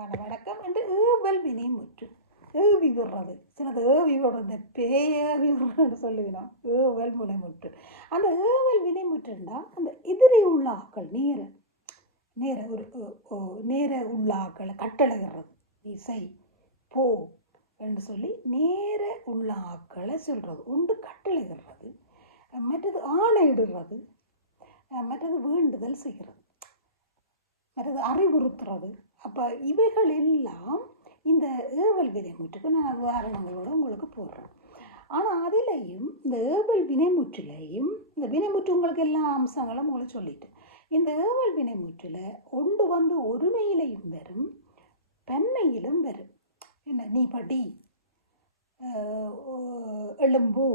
பணிவான வணக்கம் என்று ஏவல் வினை முற்று. ஏவி விடுறது, சிலது ஏவி விடுறது, பேயேவி விடுறன்னு சொல்லுவினோம். ஏவல் வினைமுற்று. அந்த ஏவல் வினைமுற்றுண்டா அந்த எதிரி உள்ள ஆக்கள் நேர உள்ள ஆக்களை கட்டளைகிறது, நீ செய் போ என்று சொல்லி நேர உள்ள ஆக்களை சொல்றது உண்டு. கட்டளைகிறது, மற்றது ஆணையிடுறது, மற்றது வேண்டுதல் செய்கிறது, மற்றது அறிவுறுத்துறது. அப்போ இவைகள் எல்லாம் இந்த ஏவல் வினைமுற்றுக்கு நான் உதாரணங்களோடு உங்களுக்கு போடுறேன். ஆனால் அதிலையும் இந்த ஏவல் வினைமுற்றிலையும் இந்த வினைமுற்று உங்களுக்கு எல்லா அம்சங்களும் உங்களுக்கு சொல்லிட்டேன். இந்த ஏவல் வினைமுற்றில் ஒன்று வந்து ஒருமையிலையும் வரும், பன்மையிலும் வரும். என்ன, நீ படி, எழும்பு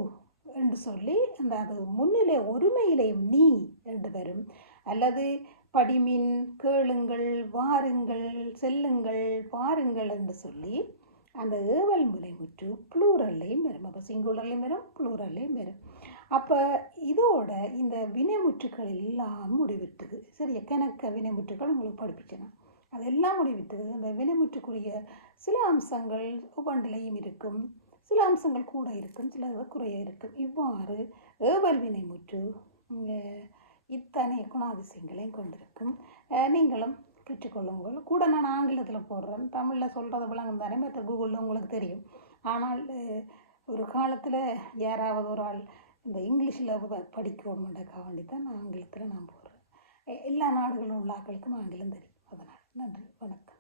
என்று சொல்லி அந்த அது முன்னிலை ஒருமையிலையும் நீ என்று வரும். அல்லது படிமின், கேளுங்கள், வாருங்கள், செல்லுங்கள், பாருங்கள் என்று சொல்லி அந்த ஏவல் வினைமுற்று ப்ளூரல்லையும் வரும். அப்போ சிங்குலர்லையும் வரும், ப்ளூரல்லையும் வரும். அப்போ இதோட இந்த வினைமுற்றுக்கள் எல்லாம் முடிவிட்டது. சரியா, கணக்க வினைமுற்றுக்கள் உங்களுக்கு படிப்பிச்சேன், அதெல்லாம் முடிவிட்டது. அந்த வினைமுற்றுக்குரிய சில அம்சங்கள் ஒவ்வொன்றிலையும் இருக்கும், சில அம்சங்கள் கூட இருக்கும், சில குறைய இருக்கும். இவ்வாறு ஏவல் வினைமுற்று இத்தனை குணாதிசயங்களையும் கொண்டிருக்கும். நீங்களும் கற்றுக்கொள்ளுங்கள். கூட நான் ஆங்கிலத்தில் போடுறேன், தமிழில் சொல்கிறது விளங்கும் தானே, மற்ற கூகுளில் உங்களுக்கு தெரியும். ஆனால் ஒரு காலத்தில் யாராவது ஒரு ஆள் இந்த இங்கிலீஷில் படிக்கணுமெண்டாக்கா வேண்டி தான் நான் ஆங்கிலத்தில் நான் போடுறேன். எல்லா நாடுகளில் உள்ள ஆட்களுக்கும் ஆங்கிலம் தெரியும். அதனால் நன்றி, வணக்கம்.